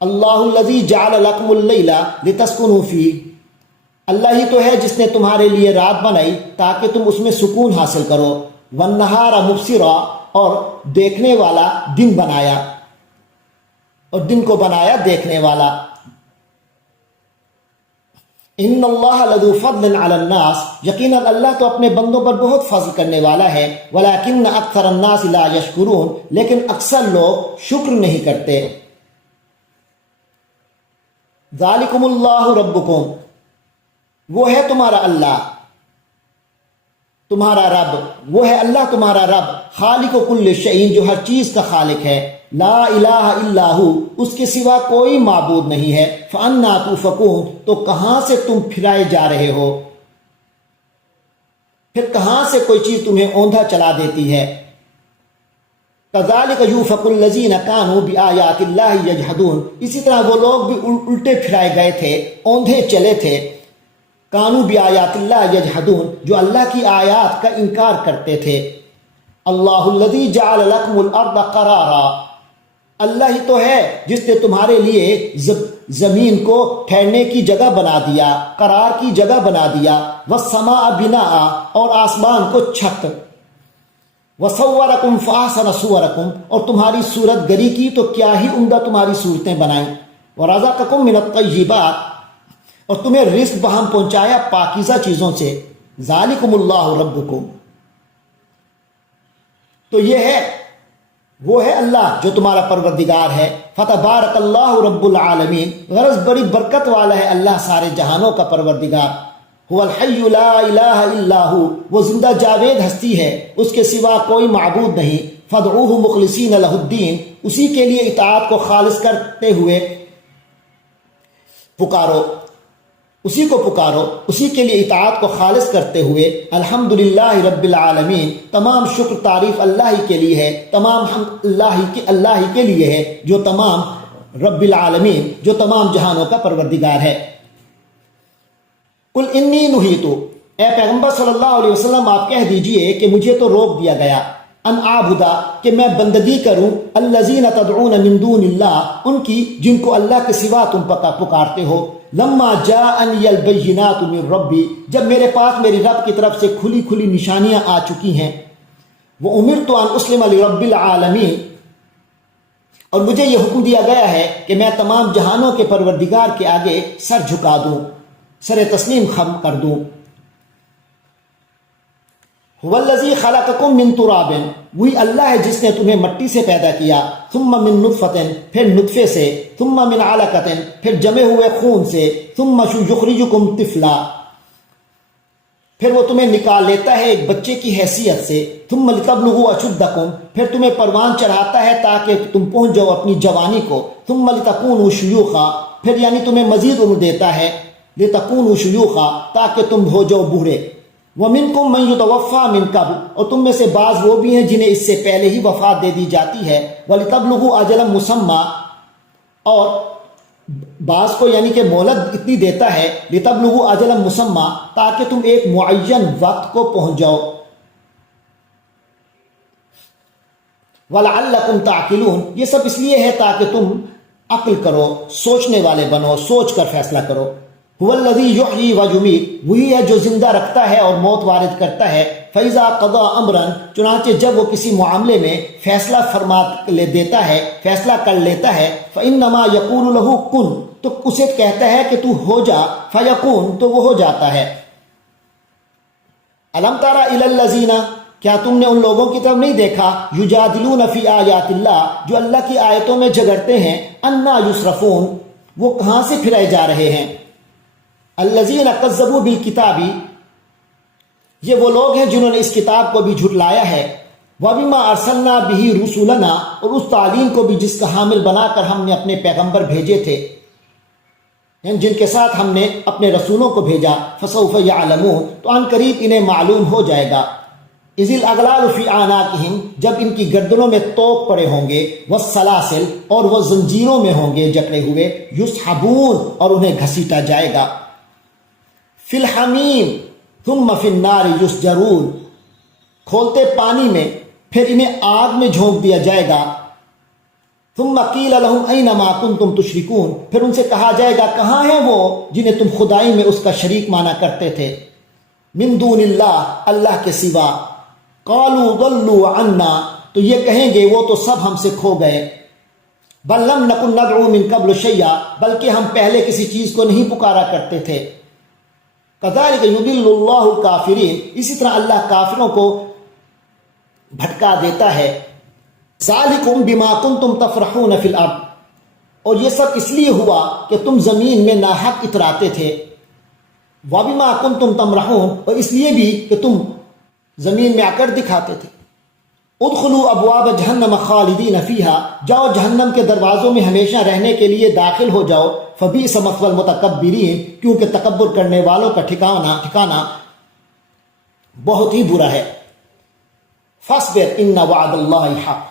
اللہ الذی جعل لکم اللیل لتسکنوا فیہ، اللہ ہی تو ہے جس نے تمہارے لیے رات بنائی تاکہ تم اس میں سکون حاصل کرو، والنہار مبصرا، اور دیکھنے والا دن بنایا، اور دن کو بنایا دیکھنے والا۔ ان اللہ لذو فضل علی الناس، یقیناً اللہ تو اپنے بندوں پر بہت فضل کرنے والا ہے، ولکن اکثر الناس لا یشکرون، لیکن اکثر لوگ شکر نہیں کرتے۔ ذالکم اللہ ربکم، وہ ہے تمہارا اللہ، تمہارا رب، وہ ہے اللہ تمہارا رب، خالق کل شیء، جو ہر چیز کا خالق ہے، لا الہ الا ہو، اس کے سوا کوئی معبود نہیں ہے، فانا تؤفکون، تو کہاں سے تم پھرائے جا رہے ہو، پھر کہاں سے کوئی چیز تمہیں اوندھا چلا دیتی ہے۔ کذالک یؤفک الذین کانوا بآیات اللہ یجحدون، اسی طرح وہ لوگ بھی الٹے پھرائے گئے تھے، اوندھے چلے تھے، کانوا بآیات اللہ یجحدون، جو اللہ کی آیات کا انکار کرتے تھے۔ اللہ الذی جعل لکم الارض قرارا، اللہ ہی تو ہے جس نے تمہارے لیے زمین کو ٹھہرنے کی جگہ بنا دیا، قرار کی جگہ بنا دیا، والسماء بناء، اور آسمان کو چھت، وصورکم فاحسن صورکم، اور تمہاری صورت گری کی تو کیا ہی عمدہ تمہاری صورتیں بنائیں، ورزقکم من الطیبات، اور تمہیں رزق بہم پہنچایا پاکیزہ چیزوں سے، ذالکم اللہ ربکم، تو یہ ہے، وہ ہے اللہ جو تمہارا پروردگار ہے، فتبارک اللہ رب العالمین، غرض بڑی برکت والا ہے اللہ سارے جہانوں کا پروردگار، هو الحی لا الہ الا ہو، وہ زندہ جاوید ہستی ہے، اس کے سوا کوئی معبود نہیں، فادعوہ مخلصین لہ الدین، اسی کے لیے اطاعت کو خالص کرتے ہوئے پکارو، اسی کو پکارو، اسی کے لیے اطاعت کو خالص کرتے ہوئے، الحمدللہ رب العالمین، تمام شکر تعریف اللہ ہی کے لیے ہے، تمام حمد اللہ ہی کے لیے ہے، جو تمام رب العالمین، جو تمام جہانوں کا پروردگار ہے۔ قل انی نہیت، اے پیغمبر صلی اللہ علیہ وسلم آپ کہہ دیجئے کہ مجھے تو روک دیا گیا، ان اعبدا، کہ میں بندگی کروں، الذین تدعون من دون اللہ، ان کی جن کو اللہ کے سوا تم پکارتے ہو، لما جاءنی البینات من ربی، جب میرے پاس میری رب کی طرف سے کھلی کھلی نشانیاں آ چکی ہیں، وامرت ان اسلم لرب العالمین، اور مجھے یہ حکم دیا گیا ہے کہ میں تمام جہانوں کے پروردگار کے آگے سر جھکا دوں، سر تسلیم خم کر دوں۔ هو الذی خلقکم من تراب، وہی اللہ ہے جس نے تمہیں مٹی سے پیدا کیا، ثم من نطفۃ، پھر نطفے سے، ثم من علقۃ، پھر جمے ہوئے خون سے، ثم یخرجکم طفلا، پھر وہ تمہیں نکال لیتا ہے ایک بچے کی حیثیت سے، ثم لتبلغوا اشدکم، پھر تمہیں پروان چڑھاتا ہے تاکہ تم پہنچ جاؤ اپنی جوانی کو، ثم لتکونوا شیوخا، پھر یعنی تمہیں مزید عمر دیتا ہے، لتکونوا شیوخا، تاکہ تم ہو جاؤ بوڑھے، وَمِنْكُمْ مَنْ يُتَوَفَّى مِنْ قَبْلُ، اور تم میں سے بعض وہ بھی ہیں جنہیں اس سے پہلے ہی وفات دے دی جاتی ہے، وَلِتَبْلُغُوا أَجَلًا مُّسَمًّى، اور بعض کو یعنی کہ مہلت اتنی دیتا ہے، لِتَبْلُغُوا أَجَلًا مُّسَمًّى، تاکہ تم ایک معین وقت کو پہنچ جاؤ، وَلَعَلَّكُمْ تَعْقِلُونَ، یہ سب اس لیے ہے تاکہ تم عقل کرو، سوچنے والے بنو، سوچ کر فیصلہ کرو۔ هو الذی یحیی ویمیت، وہی ہے جو زندہ رکھتا ہے اور موت وارد کرتا ہے، فاذا قضى امرا، چنانچہ جب وہ کسی معاملے میں فیصلہ فرما دیتا ہے، فیصلہ کر لیتا ہے، فانما یقول له کن، تو اسے کہتا ہے کہ تو ہو جا، فیکون، تو وہ ہو جاتا ہے۔ الم تر الی الذین، کیا تم نے ان لوگوں کی طرف نہیں دیکھا، یجادلون فی آیات اللہ، جو اللہ کی آیتوں میں جھگڑتے ہیں، انا یصرفون، وہ کہاں سے پھرائے جا رہے ہیں، الذین کذبوا بالکتاب، یہ وہ لوگ ہیں جنہوں نے اس کتاب کو بھی جھٹلایا ہے، وبما ارسلنا به رسولنا، اور اس تعلیم کو بھی جس کا حامل بنا کر ہم نے اپنے پیغمبر بھیجے تھے، جن کے ساتھ ہم نے اپنے رسولوں کو بھیجا، فسوف یعلمون، تو ان قریب انہیں معلوم ہو جائے گا، اذ الاغلال فی اعناقہم، جب ان کی گردنوں میں طوق پڑے ہوں گے، والسلاسل، اور وہ زنجیروں میں ہوں گے جکڑے ہوئے، یسحبون، اور انہیں گھسیٹا جائے گا، فی الحمیم ثم فی النار یسجرون، کھولتے پانی میں، پھر انہیں آگ میں جھونک دیا جائے گا، ثم قیل لهم این ما کنتم تشرکون، پھر ان سے کہا جائے گا کہاں ہیں وہ جنہیں تم خدائی میں اس کا شریک مانا کرتے تھے، من دون اللہ، اللہ کے سوا، قالوا ضلوا عنا، تو یہ کہیں گے وہ تو سب ہم سے کھو گئے، بل لم نکن ندعو من قبل شیئا، بلکہ ہم پہلے کسی چیز کو نہیں پکارا کرتے تھے، کذالک یضل اللہ الکافرین، اسی طرح اللہ کافروں کو بھٹکا دیتا ہے، ذالکم بما کنتم تفرحون فی الارض، اور یہ سب اس لیے ہوا کہ تم زمین میں ناحق اتراتے تھے، وبما کنتم تمرحون، اور اس لیے بھی کہ تم زمین میں آ کر دکھاتے تھے، ادخلوا ابواب جہنم خالدین فیہا، جاؤ جہنم کے دروازوں میں ہمیشہ رہنے کے لیے داخل ہو جاؤ، فبئس مثوی المتکبرین، کیونکہ تکبر کرنے والوں کا ٹھکانہ بہت ہی برا ہے، فاصبر ان وعد اللہ حق،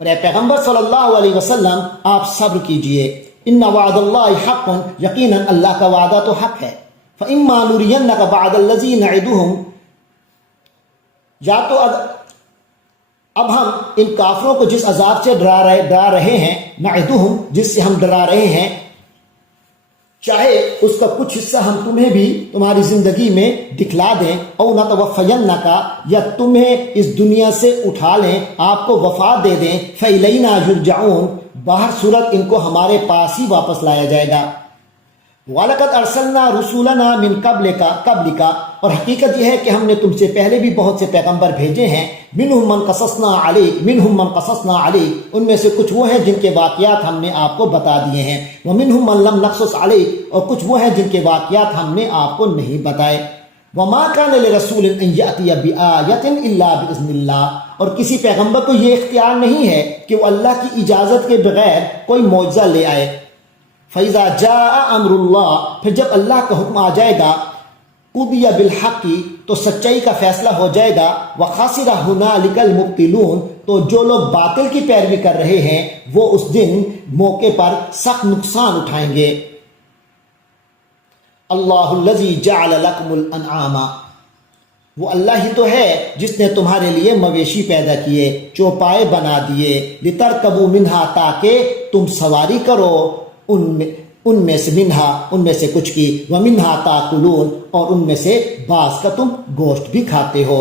اور اے پیغمبر صلی اللہ علیہ وسلم آپ صبر کیجئے، ان وعد اللہ حق، یقیناً اللہ کا وعدہ تو حق ہے، فإما نرینک بعد الذی نعدہم، یا تو اب ہم ان کافروں کو جس عذاب سے ڈرا رہے ہیں، نعدہم، جس سے ہم ڈرا رہے ہیں، چاہے اس کا کچھ حصہ ہم تمہیں بھی تمہاری زندگی میں دکھلا دیں، او نتوفینک، یا تمہیں اس دنیا سے اٹھا لیں، آپ کو وفات دے دیں، فإلینا یرجعون، باہر صورت ان کو ہمارے پاس ہی واپس لایا جائے گا، وَلَقَدْ أَرْسَلْنَا رُسُولَنَا مِن قَبْلِكَ، اور حقیقت یہ ہے کہ ہم نے تم سے پہلے بھی بہت سے پیغمبر بھیجے ہیں، مِنْهُمْ مَنْ قَصَصْنَا عَلَيْكَ، ان میں سے کچھ وہ ہیں جن کے واقعات ہم نے آپ کو بتا دیے ہیں، وَمِنْهُمْ مَنْ لَمْ نَقْصُصْ عَلَيْكَ، اور کچھ وہ ہیں جن کے واقعات ہم نے آپ کو نہیں بتائے، وَمَا كَانَ لِرَسُولٍ أَنْ يَأْتِيَ بِآيَةٍ إِلَّا بِإِذْنِ اللَّهِ، اور کسی پیغمبر کو یہ اختیار نہیں ہے کہ وہ اللہ کی اجازت کے بغیر کوئی معجزہ لے آئے، فَإِذَا جَاءَ أَمْرُ اللَّهِ، پھر جب اللہ کا حکم آ جائے گا، قُضِيَ بِالْحَقِّ، تو سچائی کا فیصلہ ہو جائے گا، وَخَسِرَ هُنَالِكَ الْمُبْطِلُونَ، تو جو لوگ باطل کی پیروی کر رہے ہیں وہ اس دن موقع پر سخت نقصان اٹھائیں گے۔ اللہ الذی جعل لکم الانعام، وہ اللہ ہی تو ہے جس نے تمہارے لیے مویشی پیدا کیے، چوپائے بنا دیے، لترکبوا منہا، تاکہ تم سواری کرو ان میں سے، منہا، ان میں سے کچھ کی، ومنہا تاکلون، اور ان میں سے بعض کا تم گوشت بھی کھاتے ہو،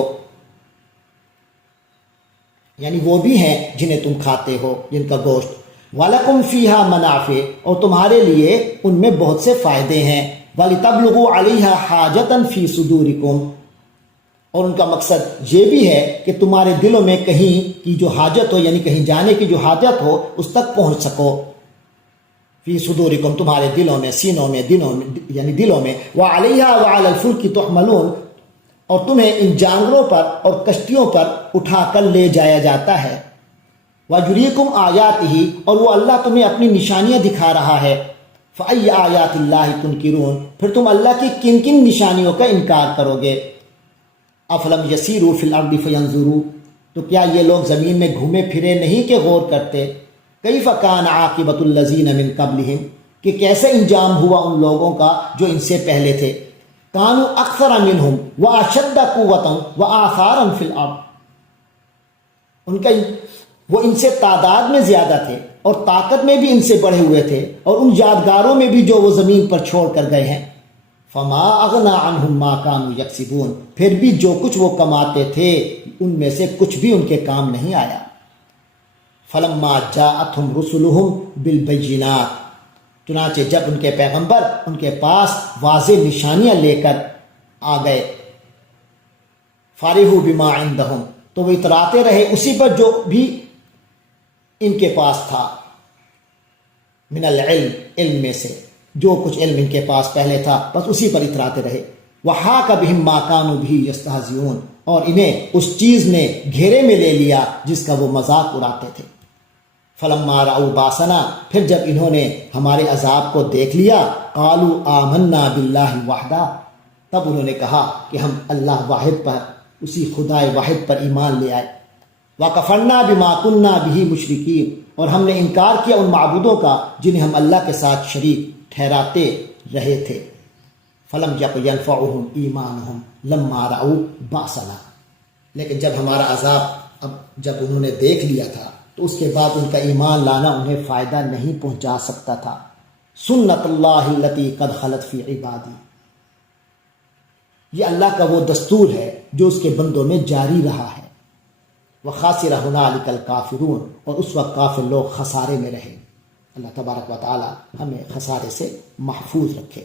یعنی وہ بھی ہیں جنہیں تم کھاتے ہو، جن کا گوشت، وَلَكُمْ فِيهَا مَنَافِعُ، اور تمہارے لیے ان میں بہت سے فائدے ہیں، وَلِتَبْلُغُوا عَلَيْهَا حَاجَةً فِي صُدُورِكُمْ، اور ان کا مقصد یہ بھی ہے کہ تمہارے دلوں میں کہیں کی جو حاجت ہو، یعنی کہیں جانے کی جو حاجت ہو اس تک پہنچ سکو، فی صدورکم، تمہارے دلوں میں، سینوں میں، یعنی دلوں میں، وعلیہا وعلی الفلک تحملون، اور تمہیں ان جانوروں پر اور کشتیوں پر اٹھا کر لے جایا جاتا ہے، وَیُرِیکُمْ آیاتہ، اور وہ اللہ تمہیں اپنی نشانیاں دکھا رہا ہے، فَأَیَّ آیاتِ اللہ تنکرون، پھر تم اللہ کی کن کن نشانیوں کا انکار کرو گے، افلم یسیروا فی الارض فینظروا، تو کیا یہ لوگ زمین میں گھومے پھرے نہیں کہ غور کرتے، کیف کان عاقبۃ الذین من قبلہم، کہ کیسے انجام ہوا ان لوگوں کا جو ان سے پہلے تھے، کانوا اکثر منہم واشد قوۃ وآثارا فی الارض، وہ ان سے تعداد میں زیادہ تھے اور طاقت میں بھی ان سے بڑھے ہوئے تھے، اور ان یادگاروں میں بھی جو وہ زمین پر چھوڑ کر گئے ہیں، فما اغنی عنہم ما کانوا یکسبون، پھر بھی جو کچھ وہ کماتے تھے ان میں سے کچھ بھی ان کے کام نہیں آیا، فلما جاءتہم رسلہم بالبینات، چنانچہ جب ان کے پیغمبر ان کے پاس واضح نشانیاں لے کر آ گئے، فرحوا بما عندہم، تو وہ اتراتے رہے اسی پر جو بھی ان کے پاس تھا، من العلم، علم میں سے جو کچھ علم ان کے پاس پہلے تھا بس اسی پر اتراتے رہے، وحاق بہم ما کانوا بہ یستہزئون، اور انہیں اس چیز نے گھیرے میں لے لیا جس کا وہ مذاق اڑاتے تھے، فلما رأوا باسنا، پھر جب انہوں نے ہمارے عذاب کو دیکھ لیا، قالوا آمنا باللہ وحدہ، تب انہوں نے کہا کہ ہم اللہ واحد پر، اسی خدائے واحد پر ایمان لے آئے، وَكَفَرْنَا بِمَا كُنَّا بِهِ مُشْرِكِينَ، اور ہم نے انکار کیا ان معبودوں کا جنہیں ہم اللہ کے ساتھ شریک ٹھہراتے رہے تھے، فَلَمْ يَكُ يَنْفَعُهُمْ إِيمَانُهُمْ لَمَّا رَأَوْا بَأْسَنَا، لیکن جب ہمارا عذاب، اب جب انہوں نے دیکھ لیا تھا تو اس کے بعد ان کا ایمان لانا انہیں فائدہ نہیں پہنچا سکتا تھا۔ سنت اللہ التی قد خلت فی عبادی، یہ اللہ کا وہ دستور ہے جو اس کے بندوں میں جاری رہا ہے۔ وَخَاسِرَ هُنَالِكَ الْكَافِرُونَ، اور اس وقت کافر لوگ خسارے میں رہے۔ اللہ تبارک و تعالی ہمیں خسارے سے محفوظ رکھے۔